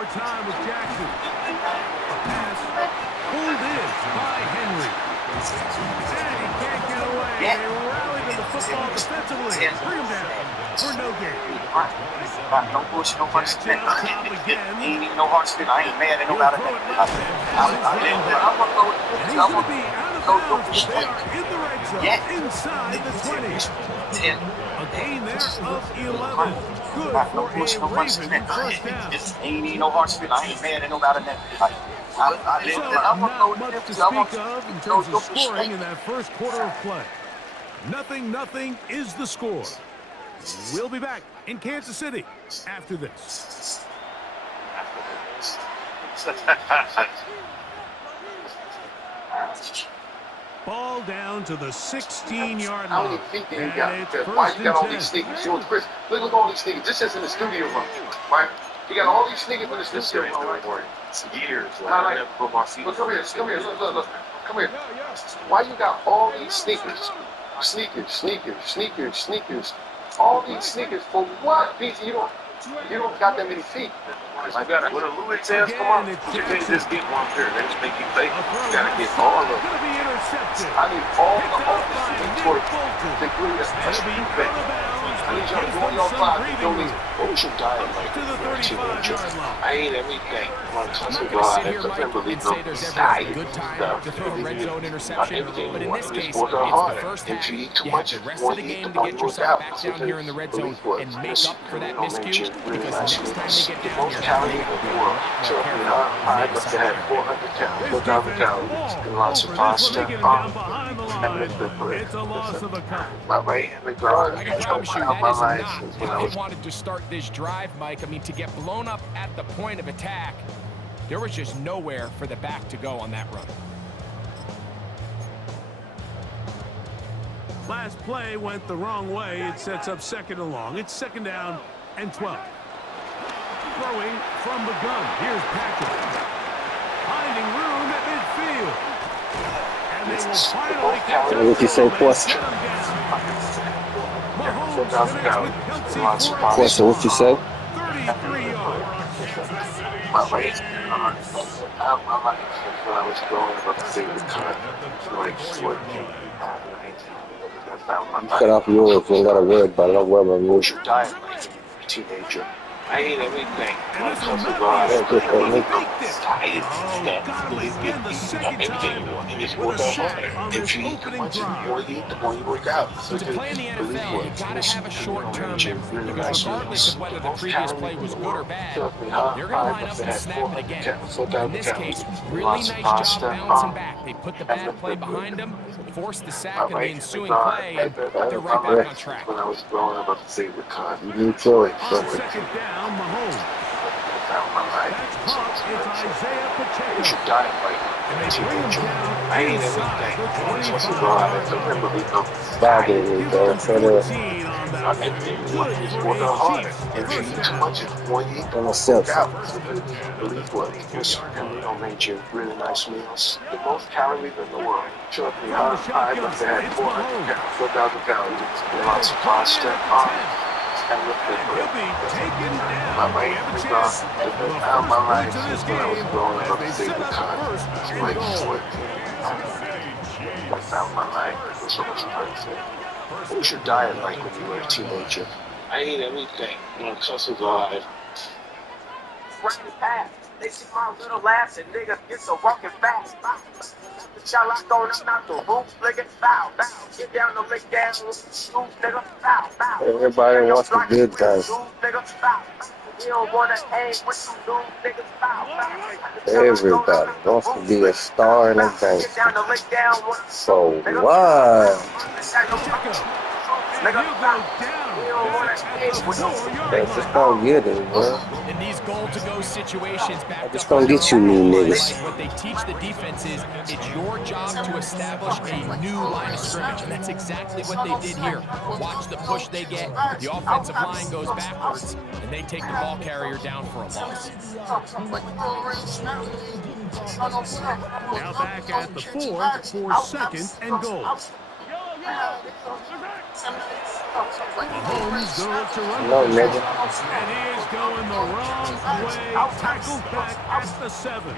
more time with Jackson. A pass pulled in by Henry. And he can't get away. They rallied to the football defensively. Bring him down for no gain. No bullshit, no hard spin. Ain't even no hard spin. I ain't mad at no matter what. I'm gonna go with He's going to be out of bounds. They are in the red zone, inside the 20. A gain there of 11. Good for a Raven first down. Ain't even no hard spin. I ain't mad at no matter what. Not much to speak of in terms of scoring in that first quarter of play. 0-0 is the score. We'll be back in Kansas City after this. Ball down to the 16-yard line. How many feet do you got? Why you got all these sneakers? You know, Chris, look at all these sneakers. This is in the studio room, right? You got all these sneakers in the studio room, right? Years. I never put my feet. Look, come here, look, come here. Why you got all these sneakers? Sneakers. All these sneakers for what? Peter, you don't got that many feet. I got it. When a Louis says, come on, you can't just get one pair. They just make you pay. You gotta get all of them. I need all the offensive for the greatest. I need y'all to go on your side and do these. What was your diet like for a teenager? I ate everything. I'm not gonna sit here, Mike, and say there's ever a good time to throw a red zone interception, but in this case, it's the first half. You have the rest of the game to get yourself back down here in the red zone and make up for that miscue, because next time they get down here, Calorie in the world. So, I must have had 400 calories, 4,000 calories, and lots of pasta. It's a loss of a couple. My right hand in the guard. I can promise you that is not how they wanted to start this drive, Mike. I mean, to get blown up at the point of attack, there was just nowhere for the back to go on that run. Last play went the wrong way. It sets up second and long. It's 2nd down and 12. Throwing from the gun. Here's Patrick. Finding room at midfield. And they will finally catch him. What you say, Quest? Quest, what you say? 33 yards. My right hand when I was growing up, I think the cut like 14. Cut off yours, you ain't gotta worry about it. Don't worry about What was me. your diet like when you were a teenager? I ate everything. And this will Yeah, not just be for me. Tired. got him again the second Everything you time want. And it's with a worth sack harder. on If this you eat too opening much, the drive. more you eat, the more you work out. So To play in the NFL, you got to have a short-term memory, because regardless of whether the previous play was good or bad, they're going to line up and snap it again. In this case, really nice job bouncing back. They put the bad play behind them, forced the sack in the ensuing play, and they're right back on track. When I was growing up, I could say the cut. You too. On 2nd down, Mahomes. That's caught. It's Isaiah Pacheco. What your diet like? And they bring him down I ate inside everything. the Once you 25. go out, I remember we go. Bobby, Give bro. him Turn it up. 14 on that one. Everything you Good want is for work a harder. Chiefs If you first eat too down. much, the more you eat, the On more myself. you work out. Believe what? You don't make you really nice meals. The most calories in the world. Trust me, I must have had 400 calories, 4,000 calories, and lots of pasta. And He'll be taken down. my They right have a is chance on. for the Now first my right points of this is when I was game growing up, I as say they the set cut. up 1st and Like goal. 14. That's not my life. That's what was perfect. What was your diet like when you were a teenager? I ate everything. Cuss was alive. Running past. They see my little ass and niggas get so walking fast. The shot lock on, I'm not the roof, flicking foul, foul. Get down the lick down, shoot, nigga, foul, foul. Everybody wants the good guys. Shoot, nigga, foul. You don't wanna hang with you, dude, nigga, foul, foul. Everybody wants to be a star in a bank. Get down the lick down, So what? And he'll go down at the 4-yard That's just line. gonna get it, bro. In these goal-to-go situations, backed just up gonna by get you, mean niggas. What they teach the defense is it's your job to establish a new line of scrimmage, and that's exactly what they did here. Watch the push they get. The offensive line goes backwards, and they take the ball carrier down for a loss. Now back at the 4 for 2nd and goal. Mahomes going to look to run No, with this nigga. one. And he is going the wrong way. Tackled back at the 7.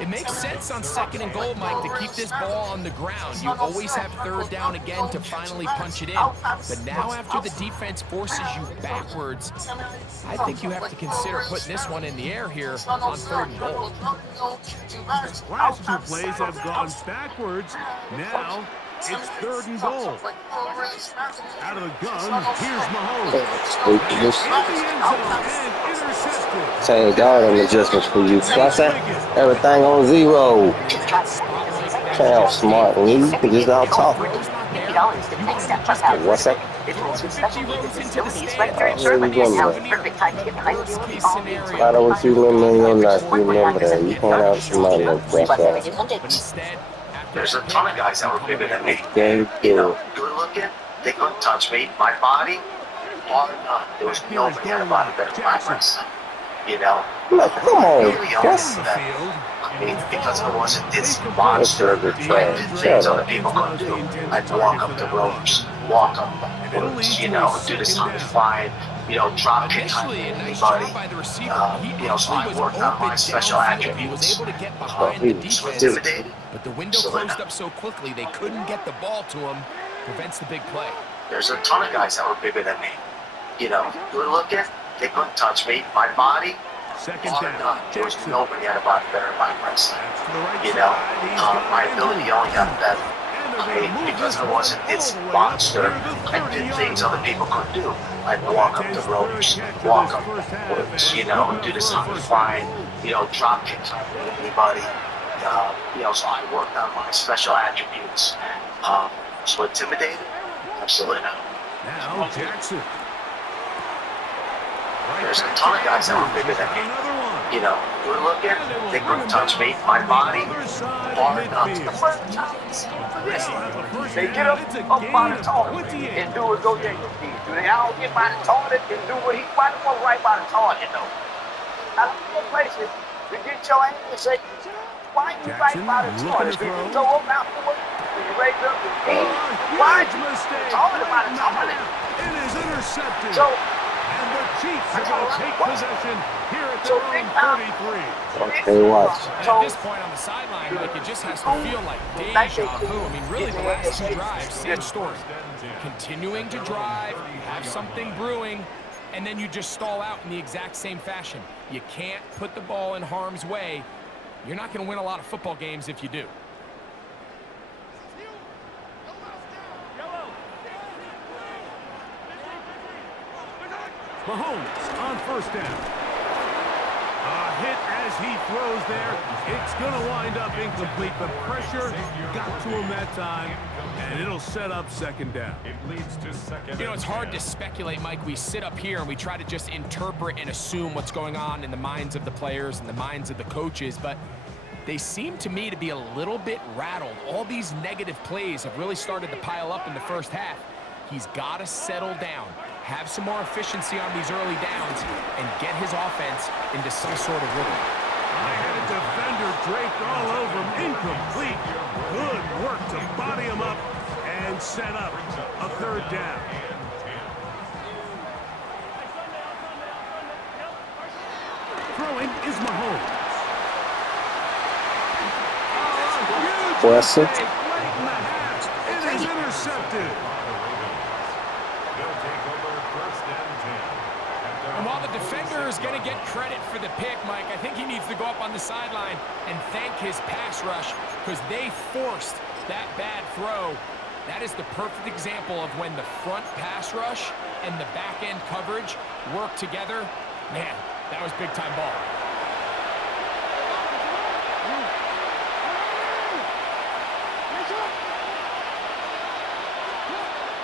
It makes sense on 2nd and goal, Mike, to keep this ball on the ground. You always have 3rd down again to finally punch it in. But now after the defense forces you backwards, I think you have to consider putting this one in the air here on 3rd and goal. Last 2 plays have gone backwards. Now it's 3rd and goal. Out of the gun, here's Mahomes. In the end zone and intercepted. Same guard adjustments for you. What's that? Everything on 0. Can't out smart and you can just out talk. What's that? I don't want you remembering not to remember that. You can't out smart like what's that? There's a ton of guys that were bigger than me. Game You know, good. good looking. They couldn't touch me. My body, bar none. There was nobody had a body better than my wrestling. You know, Look, come on. really That's only that. I mean, because I wasn't this monster, I did things other people couldn't do. I'd walk up the ropes, walk up the ropes, you know, do this on the fine, you know, drop kick on Initially, a nice anybody. job by the receiver. You know, so I worked on my special He was attributes. able to get behind the defense, Intimidated. but the window closed up so quickly they couldn't get the ball to him. Prevents the big play. There's a ton of guys that were bigger than me. You know, good looking. They couldn't touch me. My body, Second bar down. none. There was Jackson. nobody had a body better than my wrestling. That's to the right You know, side. He's got my Andrews. ability only got better. And they're I gonna mean, move because this I wasn't one this all the way up monster, near the I did 30-yard things other line. people couldn't do. I'd walk up the ropes, walk up the woods, you know, do this on the fine, you know, drop kicks on anybody. You know, so I worked on my special attributes. So intimidated? Absolutely not. Now Jackson. There's a ton of guys that were bigger than me. Another one. You know, good looking, they couldn't touch me. My body, bar none. They get up by the target and do what go Yankees did. Do they all get by the target and do what he why the one right by the target though? I look for places to get your ass and say, why you right by the target? Do you go up out the way? Do you raise up the team? Why Huge you mistake. target by the target? It is intercepted. So And the Chiefs are going to take possession here at their own 33. Okay, watch. At this point on the sideline, like, it just has to feel like deja vu. I mean, really, the last 2 drives, same story. Continuing to drive, you have something brewing, and then you just stall out in the exact same fashion. You can't put the ball in harm's way. You're not going to win a lot of football games if you do. Mahomes on first down. A hit as he throws there. It's going to wind up incomplete. The pressure got to him that time, and it'll set up second down. You know, it's hard to speculate, Mike. We sit up here and we try to just interpret and assume what's going on in the minds of the players and the minds of the coaches, but they seem to me to be a little bit rattled. All these negative plays have really started to pile up in the first half. He's got to settle down, have some more efficiency on these early downs, and get his offense into some sort of rhythm. I had a defender draped all over him. Incomplete. Good work to body him up and set up a third down. Throwing is Mahomes. What's it? Late in the half. It is intercepted. And while the defender is going to get credit for the pick, Mike, I think he needs to go up on the sideline and thank his pass rush because they forced that bad throw. That is the perfect example of when the front pass rush and the back end coverage work together. Man, that was big-time ball.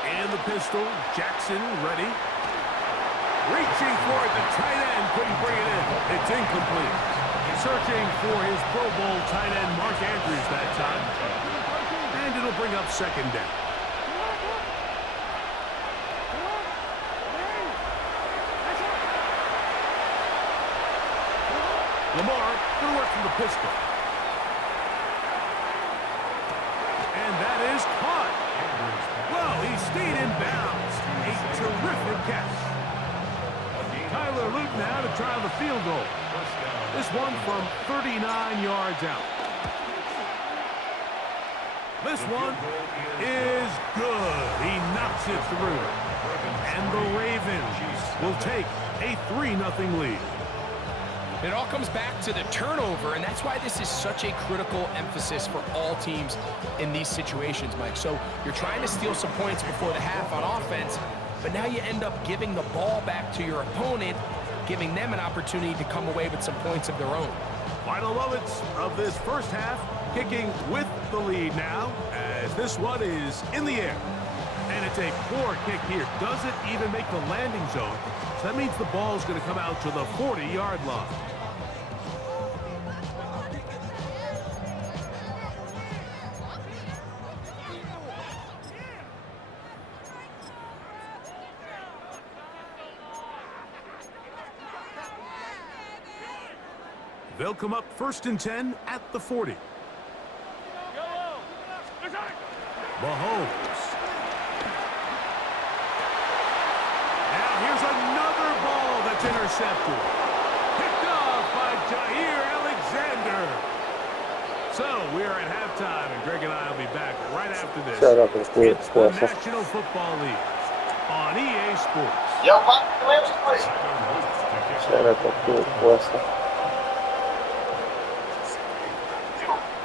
And the pistol, Jackson ready. Reaching for it, the tight end couldn't bring it in. It's incomplete. Searching for his Pro Bowl tight end, Mark Andrews, that time. And it'll bring up second down. Lamar going to work from the pistol. And that is caught. Well, he stayed in bounds. A terrific catch. Tyler Luke now to try the field goal. This one from 39 yards out. This one is good. He knocks it through. And the Ravens will take a 3-0 lead. It all comes back to the turnover, and that's why this is such a critical emphasis for all teams in these situations, Mike. So you're trying to steal some points before the half on offense, but now you end up giving the ball back to your opponent, giving them an opportunity to come away with some points of their own. Final moments of this first half, kicking with the lead now, as this one is in the air. And it's a poor kick here. Doesn't even make the landing zone. So that means the ball's going to come out to the 40-yard line. They'll come up 1st and 10 at the 40. Mahomes. Now here's another ball that's intercepted. Picked off by Jair Alexander. So we are at halftime, and Greg and I will be back right after this. Shut up and quit, It's the National Football League on EA Sports. Yo, Mike, please. Shut up and quit, Wesley.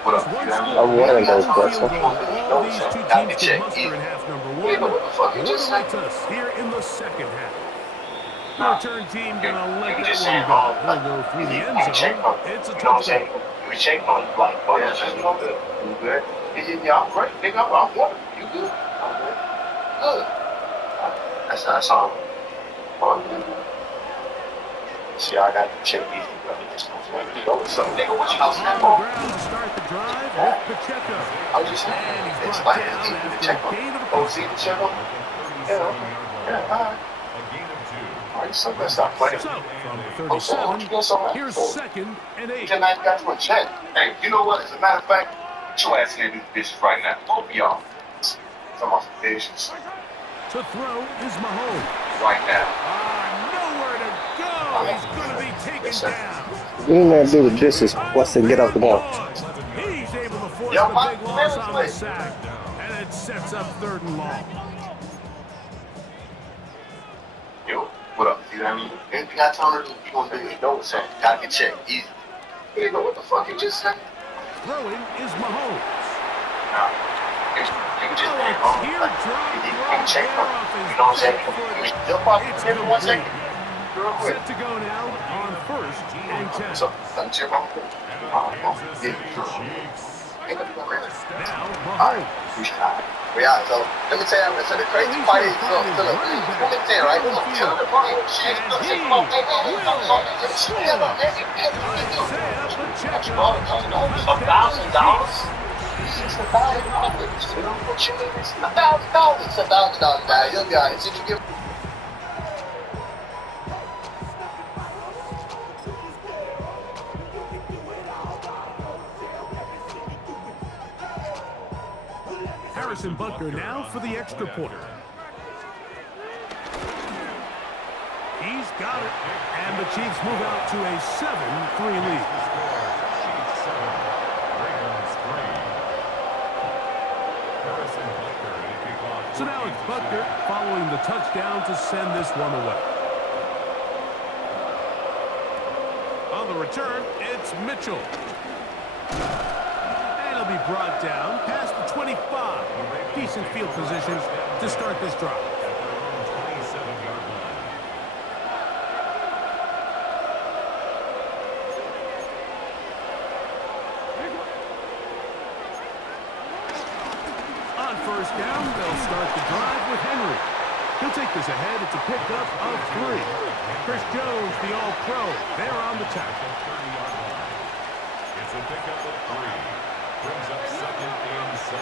What up? I'm winning those questions. All these two teams can muster in half number one. What awaits us here in the second half? The return team gonna let that one go. They'll go through the end zone. It's a touchdown. We check on you like, oh, yeah, that's all good. You good? Yeah, I'm great. Nigga, I'm good. You good? I'm good. Good. That's all. See, I got to check these. So, nigga, what you On the ground to start the drive with Pacheco. I was just saying, And he's it's brought like down the after check a gain of a on. Oh, see the check on? Yeah, okay. Yeah, all right. All right, so let's stop playing. So, from the 37, here's 2nd and 8. Can I got to a check? Hey, you know what? As a matter of fact, get your ass in and do the dishes right now. Both of y'all. Some of the dishes. To throw is Mahomes. Right now. Nowhere to go. He's going to be taken down. You ain't gonna do the dishes. Wesley, get off the ball. He's able to force Yo, the Mike, big loss on the please. sack. And it sets up 3rd and long. Yo, what up? You know what I mean? Anything I tell her, you gonna do, you know what's up. Gotta get checked. Easy. You know what the fuck you just said? Throwing is Mahomes. Nah. You can just hang on. You can check them. You know what I'm saying? You jump off the 1 second. Real quick. Set to go now on 1st and 10. So, I'm check on. Now Alright, Mahomes. we shot. Yeah, so let me tell you, so the crazy part is, so look, let me tell you, right? Look, tell the party, shit, look, shit, come on, hey, $1,000. You'll be honest. If you give Harrison Butker now for the extra point. He's got it. And the Chiefs move out to a 7-3 lead. So now it's Butker following the touchdown to send this one away. On the return, it's Mitchell. And he'll be brought down past the 25. Decent field position to start this drive. On 1st down, they'll start the drive with Henry. He'll take this ahead. It's a pickup of 3. Chris Jones, the All-Pro, there on the tackle. It's a pickup of 3. Brings up 2nd and 7.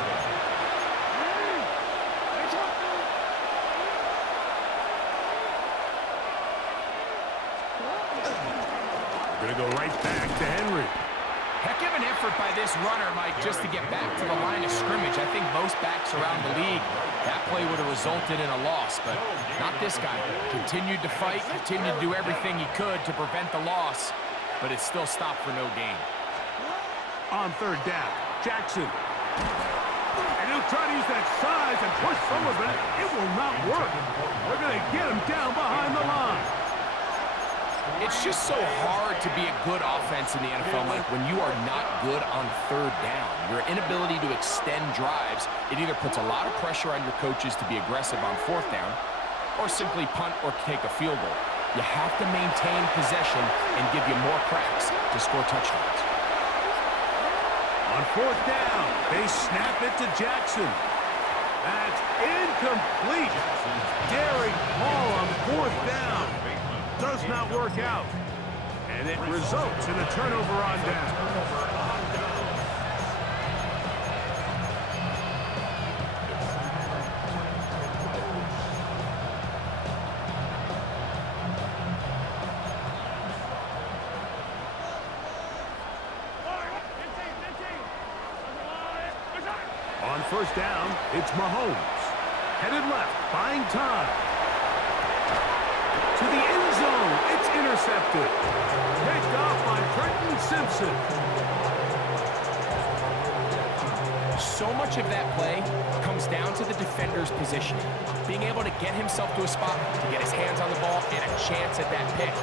Going to go right back to Henry. Heck of an effort by this runner, Mike, just to get back to the line of scrimmage. I think most backs around the league, that play would have resulted in a loss, but not this guy. Continued to fight, continued to do everything he could to prevent the loss, but it still stopped for no gain. On third down, Jackson. And he'll try to use that size and push forward, but it will not work. They're going to get him down behind the line. It's just so hard to be a good offense in the NFL, Mike, when you are not good on third down. Your inability to extend drives, it either puts a lot of pressure on your coaches to be aggressive on fourth down or simply punt or take a field goal. You have to maintain possession and give you more cracks to score touchdowns. On fourth down, they snap it to Jackson. That's incomplete. Derek Hall on fourth down. Does not work out. And it results in a turnover on down. On first down, it's Mahomes. Headed left, buying time. To the end zone, it's intercepted. Picked off by Trenton Simpson. So much of that play comes down to the defender's positioning. Being able to get himself to a spot, to get his hands on the ball, and a chance at that pick.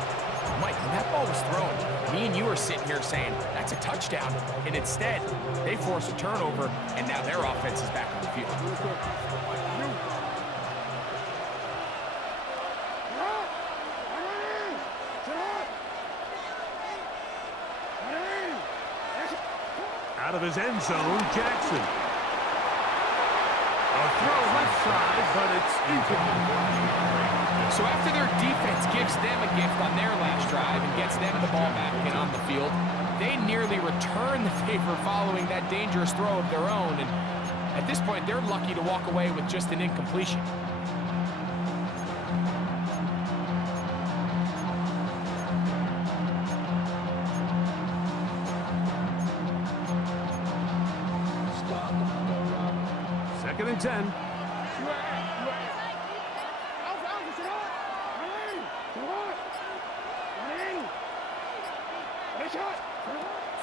Mike, when that ball was thrown, me and you are sitting here saying, that's a touchdown. And instead, they force a turnover, and now their offense is back on the field. Out of his end zone, Jackson. A throw left side, but it's incomplete. So after their defense gives them a gift on their last drive and gets them the ball back and on the field, they nearly return the favor following that dangerous throw of their own. And at this point, they're lucky to walk away with just an incompletion. Second and 10.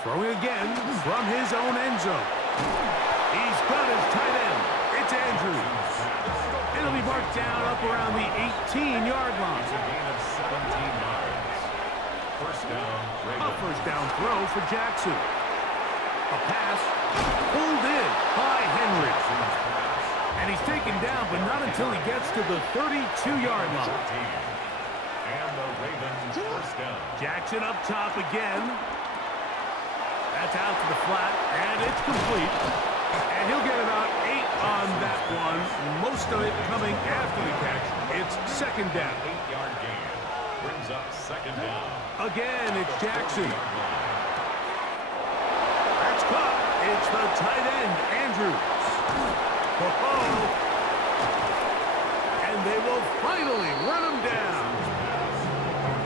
Throwing again from his own end zone. He's got his tight end. It's Andrews. It'll be marked down up around the 18-yard line. It's a gain of 17 yards. First down. A first down throw for Jackson. A pass pulled in by Henry. And he's taken down, but not until he gets to the 32-yard line. And the Ravens first down. Jackson up top again. That's out to the flat, and it's complete. And he'll get about 8 on that one, most of it coming after the catch. It's second down. 8-yard gain. Brings up second down. Again, it's Jackson. That's caught. It's the tight end, Andrews. And they will finally run him down.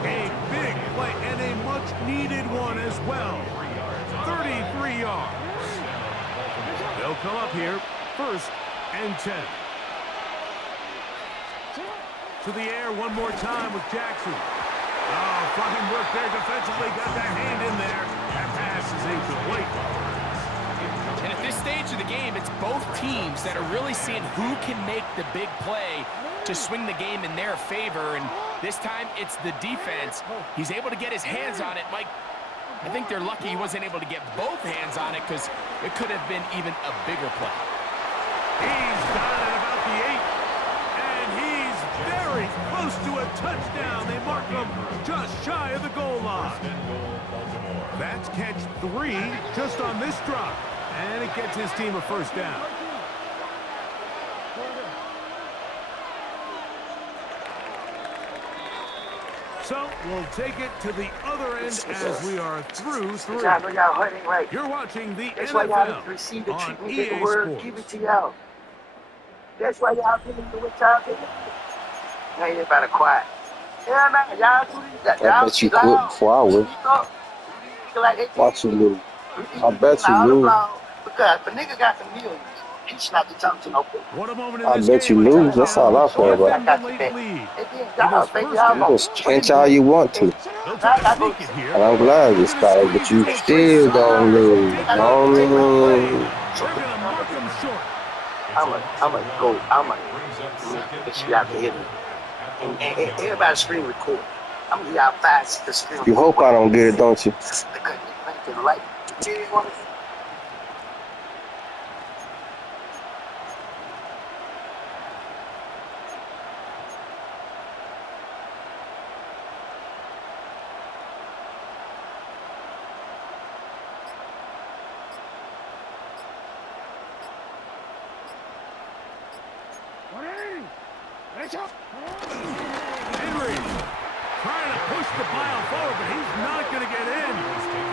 A big play and a much-needed one as well. 33 yards. They'll come up here, first and 10. To the air one more time with Jackson. Oh, fine work there defensively. Got that hand in there. That pass is incomplete. And at this stage of the game, it's both teams that are really seeing who can make the big play to swing the game in their favor. And this time, it's the defense. He's able to get his hands on it. Mike, I think they're lucky he wasn't able to get both hands on it because it could have been even a bigger play. He's got it at about the 8. And he's very close to a touchdown. They mark him just shy of the goal line. That's catch 3 just on this drop. And it gets his team a first down. So we'll take it to the other end as we are through 3. You're watching the That's why y'all NFL receive the on treatment EA the word, Sports. give it to y'all. That's why y'all giving me what y'all giving me. Now you better quiet. Yeah, man, y'all do this. I bet you quit before I would. Like, Watch you move. I bet you Loud lose. applaud. Because if a nigga got the millions, he's not the time to no fool. What a moment in I this bet you game. A lose. That's all I touchdown. care Give about. them the late lead. And then It is y'all, baby, first y'all You down can gonna pinch all you want to. They'll try to sneak it here. And I'm glad They're this going to guy, but squeeze you into a great still side. don't lose. Take Don't the play. lose. They're going to mark them short. I'm if you have to hit me. And everybody scream record. I'm gonna give y'all 5 seconds scream. You hope I don't get it, don't you? Because you think like Henry trying to push the pile forward, but he's not going to get in.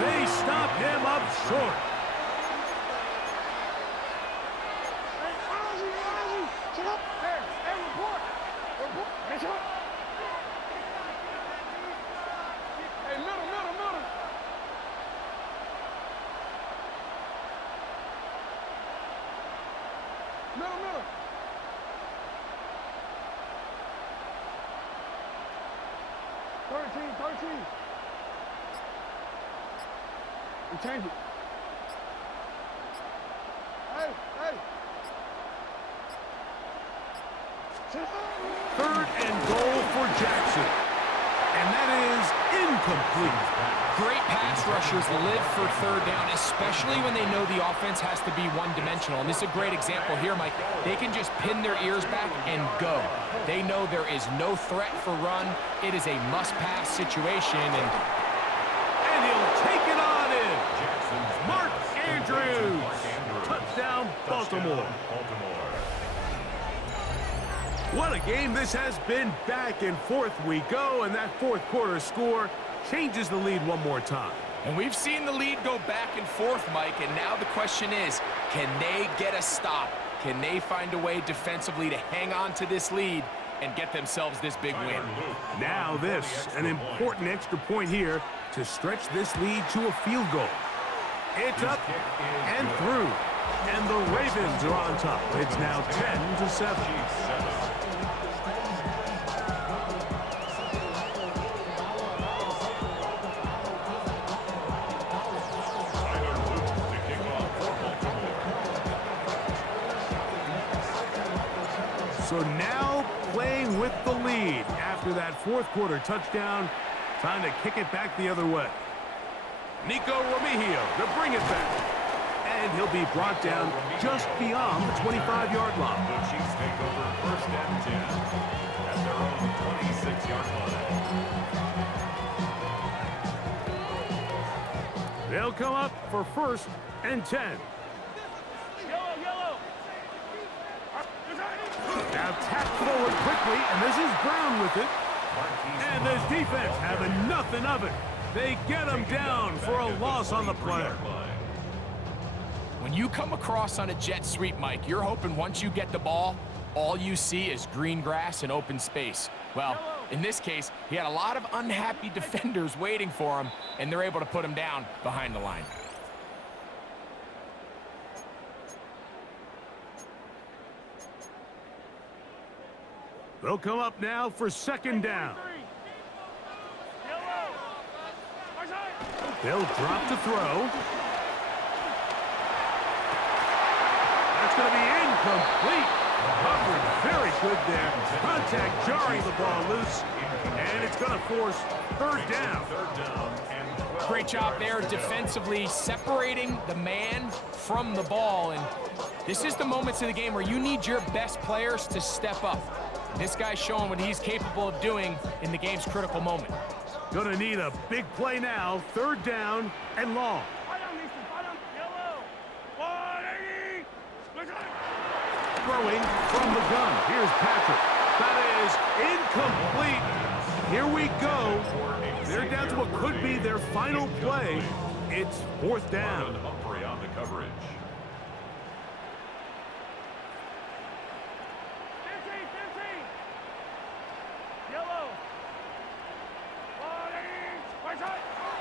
They stop him up short. Change it. Third and goal for Jackson. And that is incomplete. Great pass rushers live for third down, especially when they know the offense has to be one-dimensional. And this is a great example here, Mike. They can just pin their ears back and go. They know there is no threat for run. It is a must-pass situation. And he'll take it on in. Mark Andrews. Touchdown, Baltimore. What a game this has been. Back and forth we go, and that fourth quarter score changes the lead one more time. And we've seen the lead go back and forth, Mike, and now the question is, can they get a stop? Can they find a way defensively to hang on to this lead and get themselves this big win? Now this, an important extra point here to stretch this lead to a field goal. It's up and through, and the Ravens are on top. It's now 10-7. So now playing with the lead after that fourth quarter touchdown. Time to kick it back the other way. Nico Remigio to bring it back. And he'll be brought down just beyond the 25-yard line. The Chiefs take over first and 10 at their own 26-yard line. They'll come up for first and 10. Now tapped forward quickly, and this is Brown with it. And this defense having nothing of it. They get him down for a loss on the play. When you come across on a jet sweep, Mike, you're hoping once you get the ball, all you see is green grass and open space. Well, in this case, he had a lot of unhappy defenders waiting for him, and they're able to put him down behind the line. They'll come up now for second down. They'll drop to throw. That's going to be incomplete. Coverage very good there. Contact jarring the ball loose. And it's going to force third down. Great job there defensively, separating the man from the ball. And this is the moments in the game where you need your best players to step up. This guy's showing what he's capable of doing in the game's critical moment. Gonna need a big play now. Third down and long. Throwing from the gun. Here's Patrick. That is incomplete. Here we go. They're down to what could be their final play. It's fourth down. Humphrey on the coverage.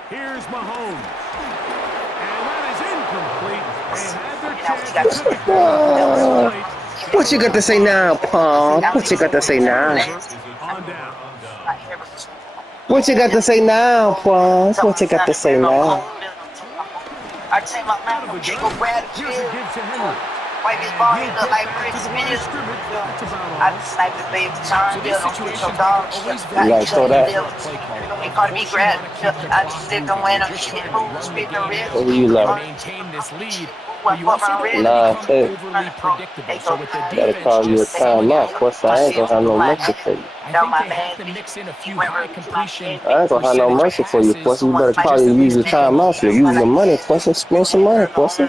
Here's Mahomes. And that is incomplete. They had their chance to pick it up. What you got to say now, Paul? What you got to say now? On down. What you got to say now, Paul? What you got to say now? I take my man from Chico Brad Here's a give to Henry. Wipe his ball, he look like Britney Spears. I sniped the baby time, So deal these on with your situations dogs. are always You very guys saw that? He called me Brad. I just did the win, I'm shit, who's spitting the wrist. What do you love? maintain this lead. But you also don't want to Nah, become hey. overly predictable. So with the Gotta defense call you a just selling timeout. out, What's I ain't gonna have no mercy for you. I think they have to mix in a few high completion I ain't gonna have no mercy for you, Pussy. You better call you use your timeout. So use your money, Pussy. Spend some money, Pussy.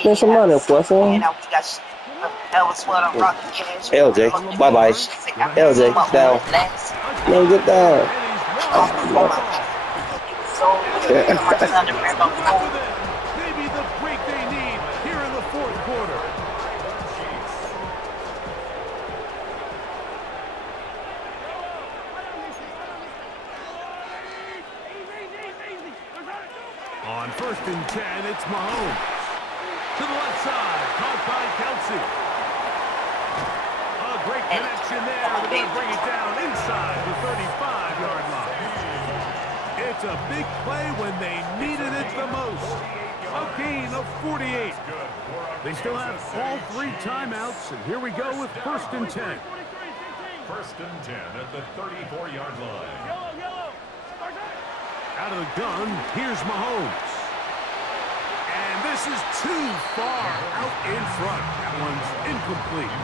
Spend some money, Pussy. LJ, bye bye. LJ, down. Man, get down. Maybe the break they need here in the fourth quarter. On 1st and 10, it's Mahomes. To the left side, caught by Kelsey. A great connection there. They're going to bring it down inside the 35-yard line. It's a big play when they needed it the most. A gain of 48. They still have all 3 timeouts, and here we go with 1st and 10. 1st and 10 at the 34-yard line. Out of the gun, here's Mahomes. And this is too far out in front. That one's incomplete.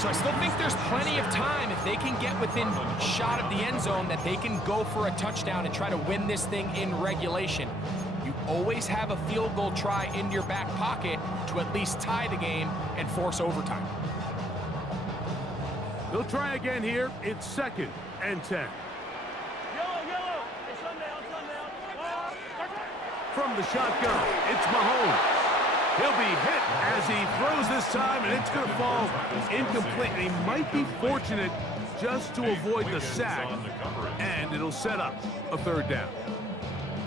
So I still think there's plenty of time if they can get within shot of the end zone that they can go for a touchdown and try to win this thing in regulation. You always have a field goal try in your back pocket to at least tie the game and force overtime. They'll try again here. It's 2nd and 10. From the shotgun, it's Mahomes. He'll be hit as he throws this time, and it's going to fall incomplete. And he might be fortunate just to avoid the sack, and it'll set up a 3rd down.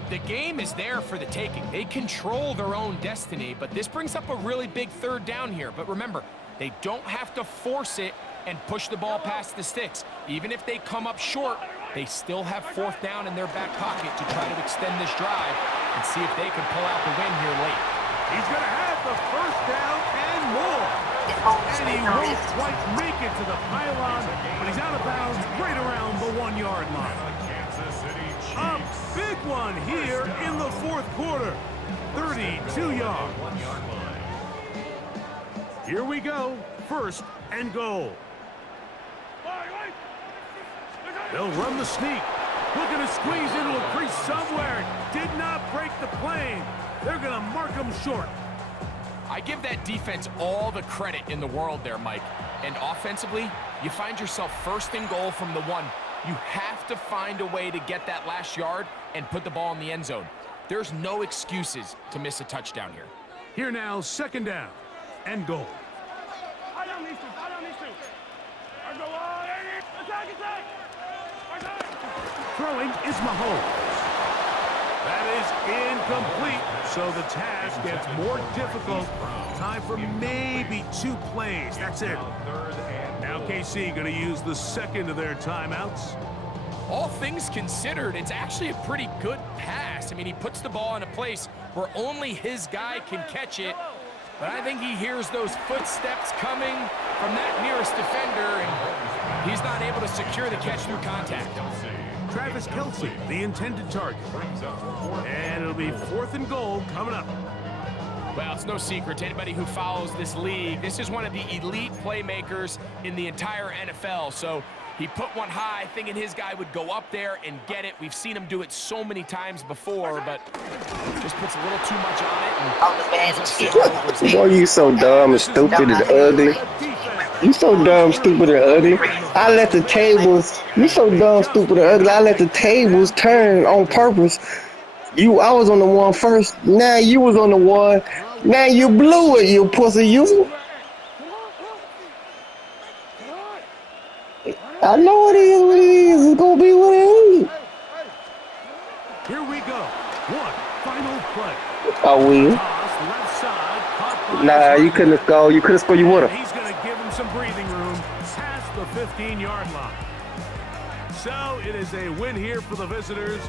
The game is there for the taking. They control their own destiny, but this brings up a really big 3rd down here. But remember, they don't have to force it and push the ball past the sticks. Even if they come up short, they still have 4th down in their back pocket to try to extend this drive and see if they can pull out the win here late. He's going to have the 1st down and more. And he won't quite make it to the pylon, but he's out of bounds right around the 1-yard line. A big one here in the 4th quarter. 32 yards. Here we go. 1st and goal. They'll run the sneak. Looking to squeeze into a crease somewhere. Did not break the plane. They're going to mark them short. I give that defense all the credit in the world there, Mike. And offensively, you find yourself 1st and goal from the 1. You have to find a way to get that last yard and put the ball in the end zone. There's no excuses to miss a touchdown here. Here now, 2nd down and goal. Throwing is Mahomes. That is incomplete, so the task gets more difficult. Time for maybe 2 plays. That's it. Now KC going to use the 2nd of their timeouts. All things considered, it's actually a pretty good pass. I mean, he puts the ball in a place where only his guy can catch it. But I think he hears those footsteps coming from that nearest defender, and he's not able to secure the catch through contact. Travis Kelsey, the intended target. And it'll be 4th and goal coming up. Well, it's no secret to anybody who follows this league. This is one of the elite playmakers in the entire NFL. So he put one high, thinking his guy would go up there and get it. We've seen him do it so many times before, but just puts a little too much on it. And Boy, you so dumb and stupid and ugly. You so dumb, stupid, and ugly. I let the tables. You so dumb, stupid, and ugly. I let the tables turn on purpose. I was on the 1 first. Now you was on the 1. Now you blew it, you pussy. You. I know it is what it is. It's gonna be what it is. Here we go. One final play. I win. Toss left side, caught by Nah, his you couldn't have scored. You could have scored. You would have. He's going to give him some breathing room past the 15-yard line. So it is a win here for the visitors.